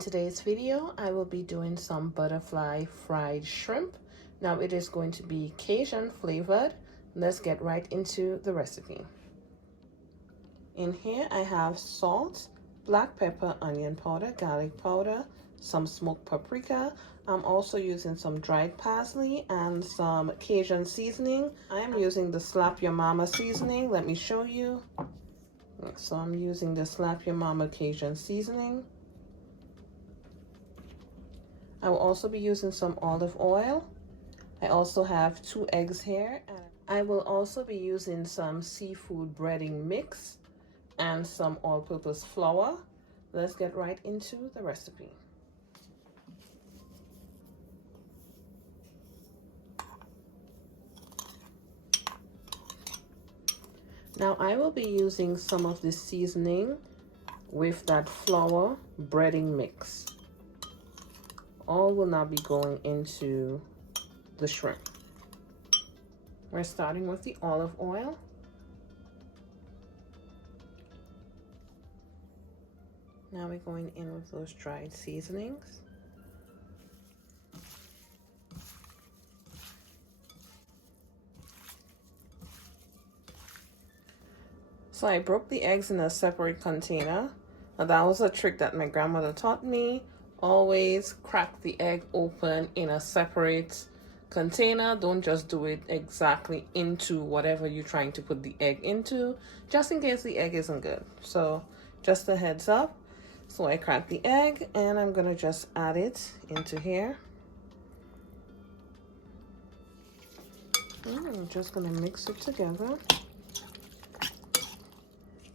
today's video, I will be doing some butterfly fried shrimp. Now it is going to be Cajun flavored. Let's get right into the recipe. In here I have salt, black pepper, onion powder, garlic powder, some smoked paprika. I'm also using some dried parsley and some Cajun seasoning. I am using the Slap Your Mama seasoning. Let me show you. So I'm using the Slap Your Mama Cajun seasoning. I will also be using some olive oil. I also have 2 eggs here. And I will also be using some seafood breading mix and some all-purpose flour. Let's get right into the recipe. Now I will be using some of this seasoning with that flour breading mix. All will now be going into the shrimp. We're starting with the olive oil. Now we're going in with those dried seasonings. So I broke the eggs in a separate container. Now that was a trick that my grandmother taught me. Always crack the egg open in a separate container. Don't just do it exactly into whatever you're trying to put the egg into, just in case the egg isn't good. So just a heads up. So I cracked the egg and I'm gonna just add it into here. And I'm just gonna mix it together.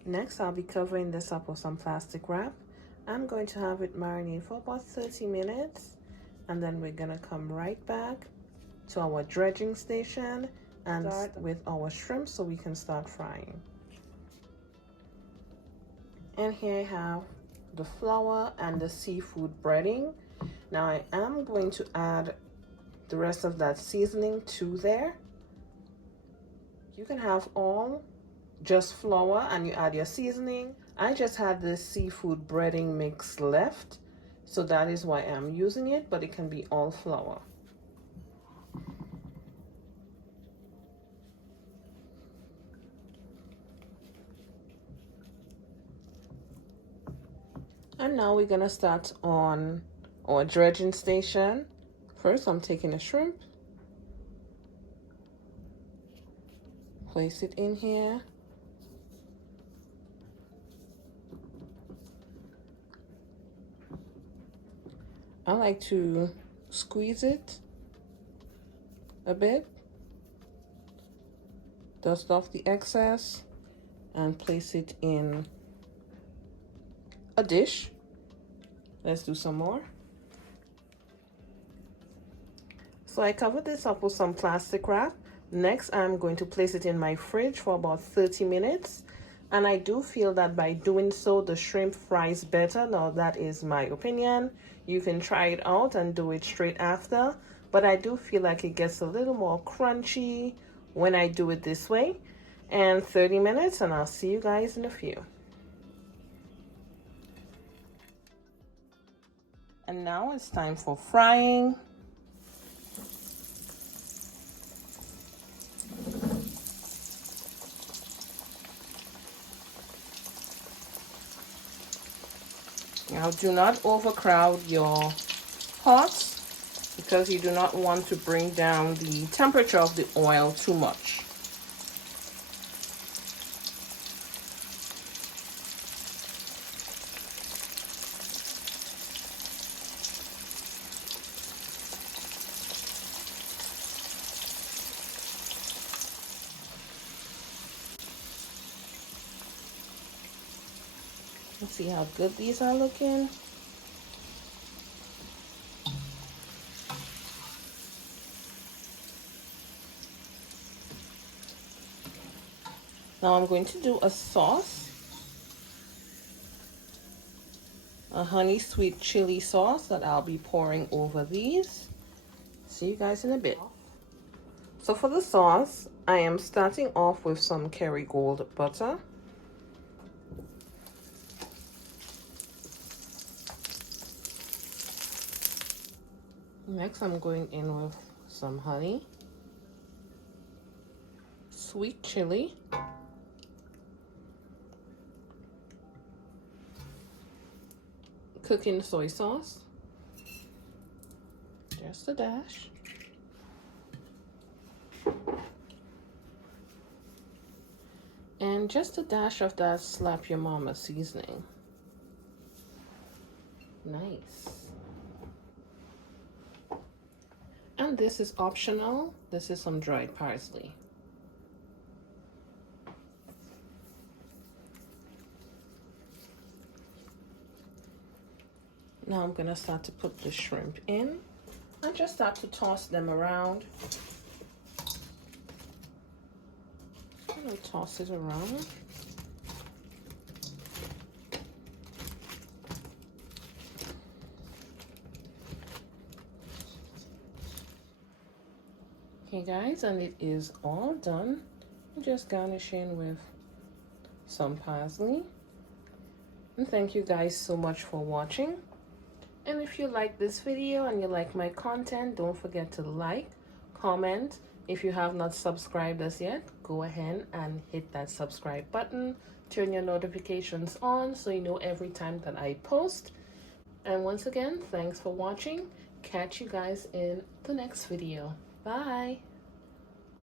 Next, I'll be covering this up with some plastic wrap. I'm going to have it marinate for about 30 minutes, and then we're gonna come right back to our dredging station and start with our shrimp so we can start frying. And here I have the flour and the seafood breading. Now I am going to add the rest of that seasoning to there. You can have all just flour and you add your seasoning. I just had this seafood breading mix left, so that is why I'm using it, but it can be all flour. And now we're gonna start on our dredging station. First, I'm taking a shrimp, place it in here. I like to squeeze it a bit, dust off the excess, and place it in a dish. Let's do some more. So I covered this up with some plastic wrap. Next, I'm going to place it in my fridge for about 30 minutes. And I do feel that by doing so, the shrimp fries better. Now, that is my opinion. You can try it out and do it straight after. But I do feel like it gets a little more crunchy when I do it this way. And 30 minutes, and I'll see you guys in a few. And now it's time for frying. Now do not overcrowd your pots because you do not want to bring down the temperature of the oil too much. Let's see how good these are looking. Now I'm going to do a sauce, a honey sweet chili sauce that I'll be pouring over these. See you guys in a bit. So for the sauce, I am starting off with some Kerrygold butter. Next, I'm going in with some honey, sweet chili, cooking soy sauce, just a dash, and just a dash of that Slap Your Mama seasoning. Nice. And this is optional. This is some dried parsley. Now I'm gonna start to put the shrimp in and just start to toss them around. I'm gonna toss it around. Okay guys, and it is all done. I'm just garnishing with some parsley. And thank you guys so much for watching. And if you like this video and you like my content, don't forget to like, comment. If you have not subscribed us yet, go ahead and hit that subscribe button. Turn your notifications on so you know every time that I post. And once again, thanks for watching. Catch you guys in the next video. Bye.